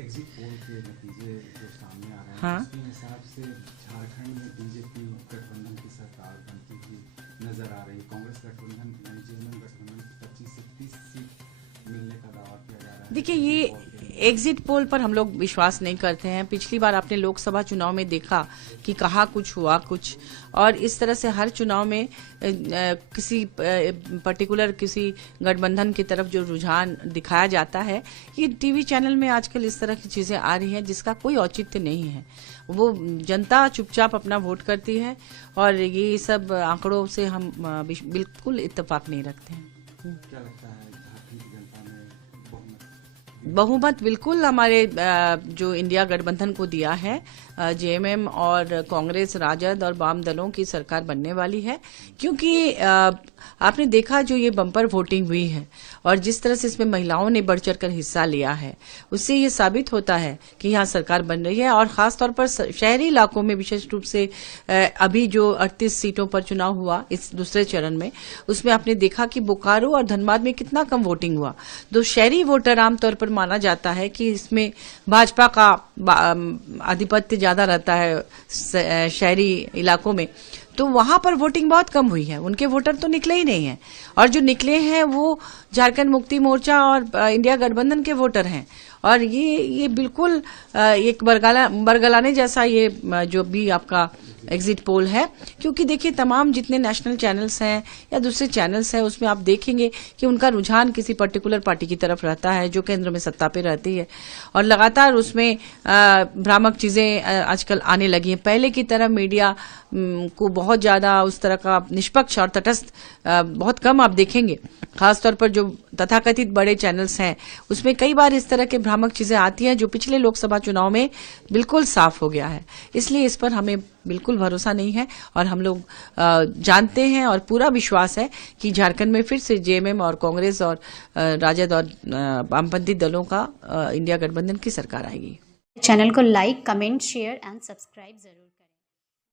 Exit poll के नतीजे जो सामने आ रहे हैं, हाँ। उसके हिसाब से झारखंड में बीजेपी गठबंधन की सरकार बनती हुई नजर आ रही। कांग्रेस गठबंधन यानी जेएमएम गठबंधन की 25 से 30 सीट मिलने का दावा किया जा रहा है। देखिए, ये एग्जिट पोल पर हम लोग विश्वास नहीं करते हैं। पिछली बार आपने लोकसभा चुनाव में देखा कि कहा कुछ हुआ कुछ, और इस तरह से हर चुनाव में किसी पर्टिकुलर किसी गठबंधन की तरफ जो रुझान दिखाया जाता है, ये टीवी चैनल में आजकल इस तरह की चीजें आ रही हैं जिसका कोई औचित्य नहीं है। वो जनता चुपचाप अपना वोट करती है, और ये सब आंकड़ों से हम बिल्कुल इत्तेफाक नहीं रखते हैं। क्या लगता है झारखंड की जनता ने बहुमत बिल्कुल हमारे जो इंडिया गठबंधन को दिया है। जेएमएम और कांग्रेस, राजद और वाम दलों की सरकार बनने वाली है, क्योंकि आपने देखा जो ये बम्पर वोटिंग हुई है और जिस तरह से इसमें महिलाओं ने बढ़ चढ़कर हिस्सा लिया है, उससे ये साबित होता है कि यहाँ सरकार बन रही है। और खास तौर पर शहरी इलाकों में विशेष रूप से अभी जो 38 सीटों पर चुनाव हुआ इस दूसरे चरण में, उसमें आपने देखा कि बोकारो और धनबाद में कितना कम वोटिंग हुआ। तो शहरी वोटर आमतौर पर माना जाता है कि इसमें भाजपा का आधिपत्य ज्यादा रहता है शहरी इलाकों में, तो वहां पर वोटिंग बहुत कम हुई है। उनके वोटर तो निकले ही नहीं हैं, और जो निकले हैं वो झारखंड मुक्ति मोर्चा और इंडिया गठबंधन के वोटर हैं। और ये बिल्कुल एक बरगलाने जैसा ये जो भी आपका एग्जिट पोल है, क्योंकि देखिए तमाम जितने नेशनल चैनल्स हैं या दूसरे चैनल्स हैं, उसमें आप देखेंगे कि उनका रुझान किसी पर्टिकुलर पार्टी की तरफ रहता है जो केंद्र में सत्ता पे रहती है, और लगातार उसमें भ्रामक चीजें आजकल आने लगी हैं। पहले की तरह मीडिया को बहुत ज्यादा उस तरह का निष्पक्ष और तटस्थ बहुत कम आप देखेंगे। खासतौर पर जो तथाकथित बड़े चैनल्स हैं, उसमें कई बार इस तरह के भ्रामक चीजें आती हैं जो पिछले लोकसभा चुनाव में बिल्कुल साफ हो गया है। इसलिए इस पर हमें बिल्कुल भरोसा नहीं है, और हम लोग जानते हैं और पूरा विश्वास है कि झारखंड में फिर से जेएमएम और कांग्रेस और राजद और वामपंथी दलों का इंडिया गठबंधन की सरकार आएगी। चैनल को like, comment, share and subscribe जरूर।